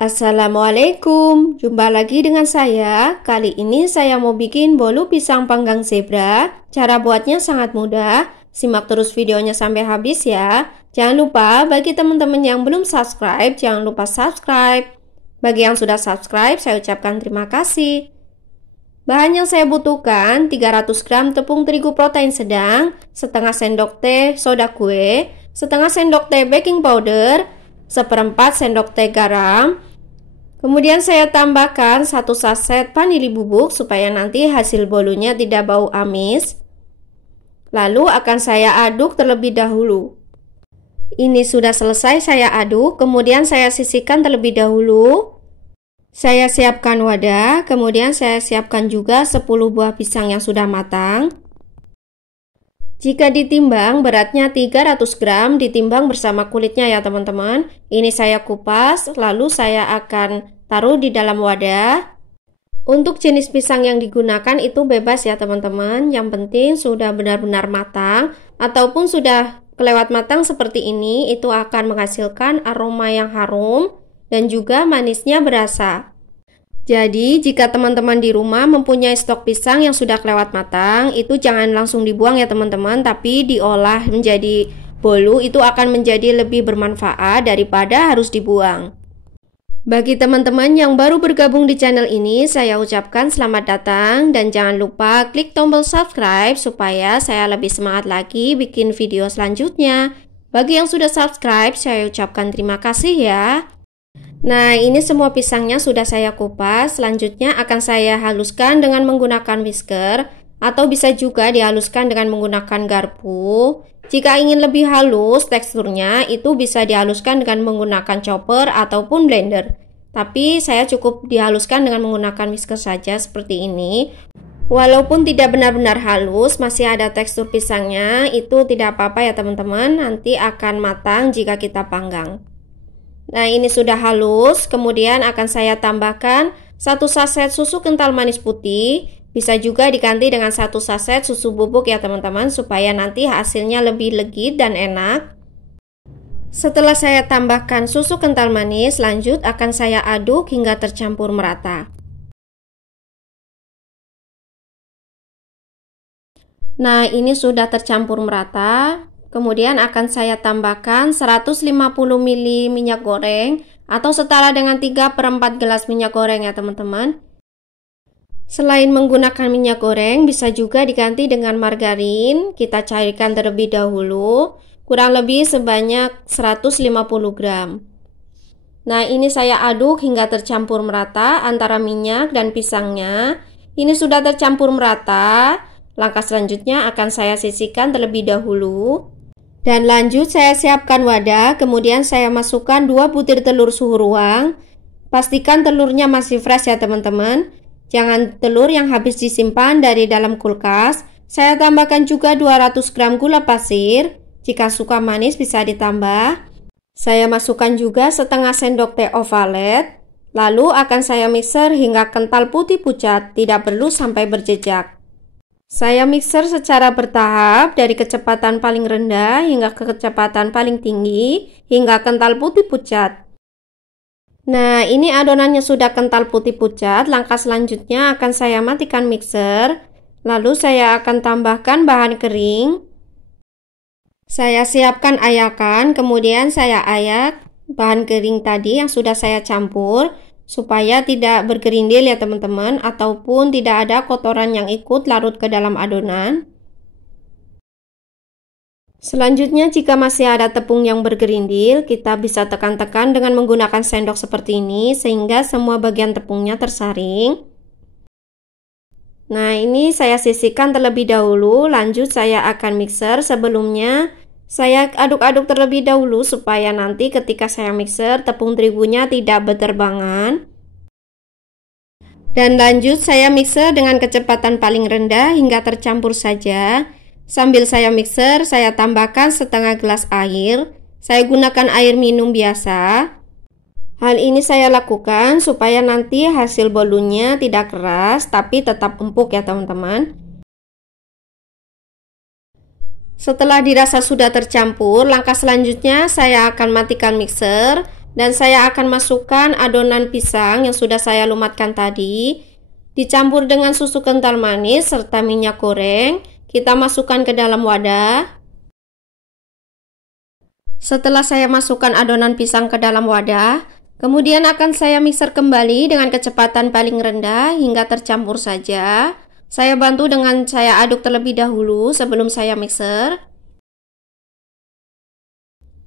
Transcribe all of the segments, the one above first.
Assalamualaikum, jumpa lagi dengan saya. Kali ini saya mau bikin bolu pisang panggang zebra. Cara buatnya sangat mudah. Simak terus videonya sampai habis ya. Jangan lupa bagi teman-teman yang belum subscribe, jangan lupa subscribe. Bagi yang sudah subscribe, saya ucapkan terima kasih. Bahan yang saya butuhkan 300 gram tepung terigu protein sedang, setengah sendok teh soda kue, setengah sendok teh baking powder, seperempat sendok teh garam. Kemudian saya tambahkan 1 saset vanili bubuk supaya nanti hasil bolunya tidak bau amis. Lalu akan saya aduk terlebih dahulu. Ini sudah selesai saya aduk, kemudian saya sisihkan terlebih dahulu. Saya siapkan wadah, kemudian saya siapkan juga 10 buah pisang yang sudah matang. Jika ditimbang beratnya 300 gram, ditimbang bersama kulitnya ya teman-teman. Ini saya kupas, lalu saya akan taruh di dalam wadah. Untuk jenis pisang yang digunakan itu bebas ya teman-teman. Yang penting sudah benar-benar matang, ataupun sudah kelewat matang seperti ini, itu akan menghasilkan aroma yang harum dan juga manisnya berasa. Jadi, jika teman-teman di rumah mempunyai stok pisang yang sudah kelewat matang, itu jangan langsung dibuang ya teman-teman, tapi diolah menjadi bolu, itu akan menjadi lebih bermanfaat daripada harus dibuang. Bagi teman-teman yang baru bergabung di channel ini, saya ucapkan selamat datang dan jangan lupa klik tombol subscribe supaya saya lebih semangat lagi bikin video selanjutnya. Bagi yang sudah subscribe, saya ucapkan terima kasih ya. Nah, ini semua pisangnya sudah saya kupas. Selanjutnya akan saya haluskan dengan menggunakan whisker atau bisa juga dihaluskan dengan menggunakan garpu. Jika ingin lebih halus teksturnya, itu bisa dihaluskan dengan menggunakan chopper ataupun blender. Tapi saya cukup dihaluskan dengan menggunakan whisker saja seperti ini. Walaupun tidak benar-benar halus, masih ada tekstur pisangnya, itu tidak apa-apa ya teman-teman. Nanti akan matang jika kita panggang. Nah, ini sudah halus, kemudian akan saya tambahkan 1 saset susu kental manis putih, bisa juga diganti dengan 1 saset susu bubuk ya teman-teman, supaya nanti hasilnya lebih legit dan enak. Setelah saya tambahkan susu kental manis, lanjut akan saya aduk hingga tercampur merata. Nah, ini sudah tercampur merata. Kemudian akan saya tambahkan 150 ml minyak goreng atau setara dengan 3/4 gelas minyak goreng ya teman-teman. Selain menggunakan minyak goreng, bisa juga diganti dengan margarin. Kita cairkan terlebih dahulu, kurang lebih sebanyak 150 gram. Nah, ini saya aduk hingga tercampur merata antara minyak dan pisangnya. Ini sudah tercampur merata. Langkah selanjutnya akan saya sisihkan terlebih dahulu. Dan lanjut saya siapkan wadah, kemudian saya masukkan 2 butir telur suhu ruang. Pastikan telurnya masih fresh ya teman-teman. Jangan telur yang habis disimpan dari dalam kulkas. Saya tambahkan juga 200 gram gula pasir. Jika suka manis bisa ditambah. Saya masukkan juga setengah sendok teh ovalet. Lalu akan saya mixer hingga kental putih pucat, tidak perlu sampai berjejak. Saya mixer secara bertahap dari kecepatan paling rendah hingga ke kecepatan paling tinggi hingga kental putih pucat. Nah, ini adonannya sudah kental putih pucat. Langkah selanjutnya akan saya matikan mixer. Lalu saya akan tambahkan bahan kering. Saya siapkan ayakan, kemudian saya ayak bahan kering tadi yang sudah saya campur, supaya tidak bergerindil ya teman-teman, ataupun tidak ada kotoran yang ikut larut ke dalam adonan. Selanjutnya, jika masih ada tepung yang bergerindil, kita bisa tekan-tekan dengan menggunakan sendok seperti ini, sehingga semua bagian tepungnya tersaring. Nah, ini saya sisihkan terlebih dahulu, lanjut saya akan mixer. Sebelumnya, saya aduk-aduk terlebih dahulu supaya nanti ketika saya mixer, tepung terigunya tidak berterbangan. Dan lanjut saya mixer dengan kecepatan paling rendah hingga tercampur saja. Sambil saya mixer, saya tambahkan setengah gelas air. Saya gunakan air minum biasa. Hal ini saya lakukan supaya nanti hasil bolunya tidak keras, tapi tetap empuk ya teman-teman. Setelah dirasa sudah tercampur, langkah selanjutnya saya akan matikan mixer. Dan saya akan masukkan adonan pisang yang sudah saya lumatkan tadi, dicampur dengan susu kental manis serta minyak goreng. Kita masukkan ke dalam wadah. Setelah saya masukkan adonan pisang ke dalam wadah, kemudian akan saya mixer kembali dengan kecepatan paling rendah hingga tercampur saja. Saya bantu dengan saya aduk terlebih dahulu sebelum saya mixer.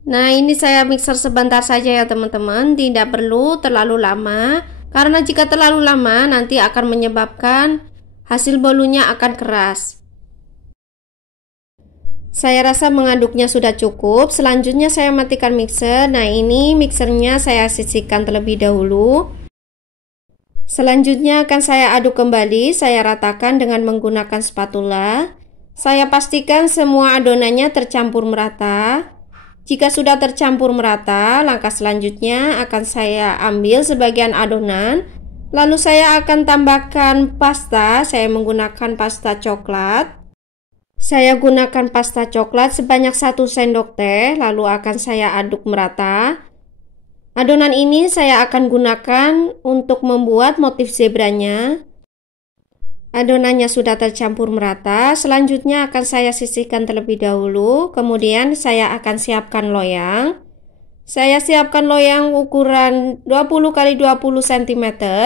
Nah, ini saya mixer sebentar saja ya teman-teman, tidak perlu terlalu lama, karena jika terlalu lama nanti akan menyebabkan hasil bolunya akan keras. Saya rasa mengaduknya sudah cukup. Selanjutnya saya matikan mixer. Nah, ini mixernya saya sisihkan terlebih dahulu. Selanjutnya akan saya aduk kembali. Saya ratakan dengan menggunakan spatula. Saya pastikan semua adonannya tercampur merata. Jika sudah tercampur merata, langkah selanjutnya akan saya ambil sebagian adonan. Lalu saya akan tambahkan pasta. Saya menggunakan pasta coklat. Saya gunakan pasta coklat sebanyak 1 sendok teh, lalu akan saya aduk merata. Adonan ini saya akan gunakan untuk membuat motif zebranya. Adonannya sudah tercampur merata, selanjutnya akan saya sisihkan terlebih dahulu, kemudian saya akan siapkan loyang. Saya siapkan loyang ukuran 20 x 20 cm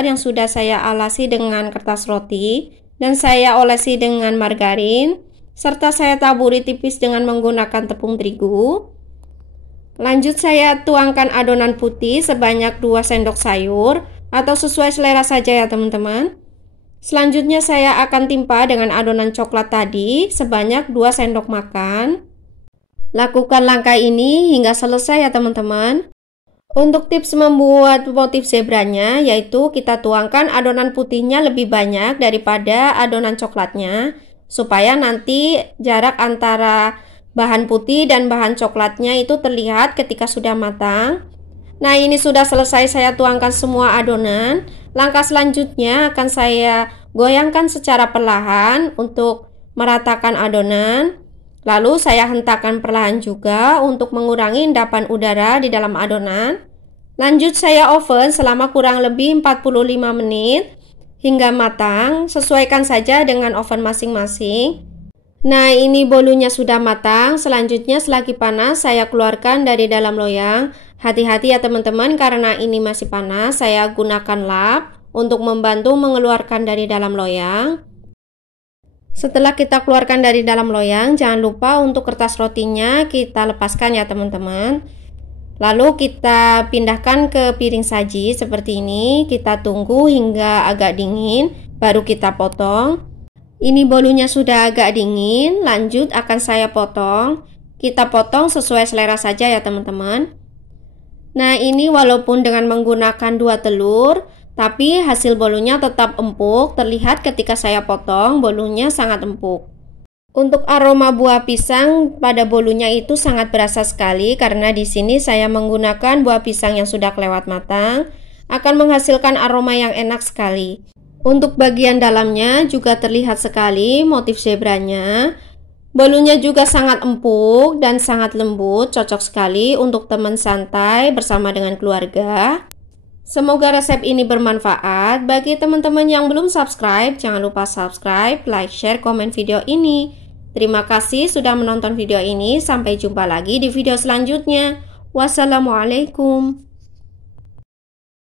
yang sudah saya alasi dengan kertas roti dan saya olesi dengan margarin. Serta saya taburi tipis dengan menggunakan tepung terigu. Lanjut saya tuangkan adonan putih sebanyak 2 sendok sayur atau sesuai selera saja ya teman-teman. Selanjutnya saya akan timpa dengan adonan coklat tadi sebanyak 2 sendok makan. Lakukan langkah ini hingga selesai ya teman-teman. Untuk tips membuat motif zebranya yaitu kita tuangkan adonan putihnya lebih banyak daripada adonan coklatnya, supaya nanti jarak antara bahan putih dan bahan coklatnya itu terlihat ketika sudah matang. Nah, ini sudah selesai saya tuangkan semua adonan. Langkah selanjutnya akan saya goyangkan secara perlahan untuk meratakan adonan. Lalu saya hentakkan perlahan juga untuk mengurangi endapan udara di dalam adonan. Lanjut saya oven selama kurang lebih 45 menit hingga matang, sesuaikan saja dengan oven masing-masing. Nah, ini bolunya sudah matang. Selanjutnya selagi panas saya keluarkan dari dalam loyang. Hati-hati ya teman-teman, karena ini masih panas. Saya gunakan lap untuk membantu mengeluarkan dari dalam loyang. Setelah kita keluarkan dari dalam loyang, jangan lupa untuk kertas rotinya kita lepaskan ya teman-teman. Lalu kita pindahkan ke piring saji seperti ini. Kita tunggu hingga agak dingin, baru kita potong. Ini bolunya sudah agak dingin, lanjut akan saya potong. Kita potong sesuai selera saja ya teman-teman. Nah, ini walaupun dengan menggunakan 2 telur, tapi hasil bolunya tetap empuk. Terlihat ketika saya potong, bolunya sangat empuk. Untuk aroma buah pisang pada bolunya itu sangat berasa sekali, karena di sini saya menggunakan buah pisang yang sudah kelewat matang, akan menghasilkan aroma yang enak sekali. Untuk bagian dalamnya juga terlihat sekali motif zebranya. Bolunya juga sangat empuk dan sangat lembut, cocok sekali untuk teman santai bersama dengan keluarga. Semoga resep ini bermanfaat. Bagi teman-teman yang belum subscribe, jangan lupa subscribe, like, share, komen video ini. Terima kasih sudah menonton video ini. Sampai jumpa lagi di video selanjutnya. Wassalamualaikum.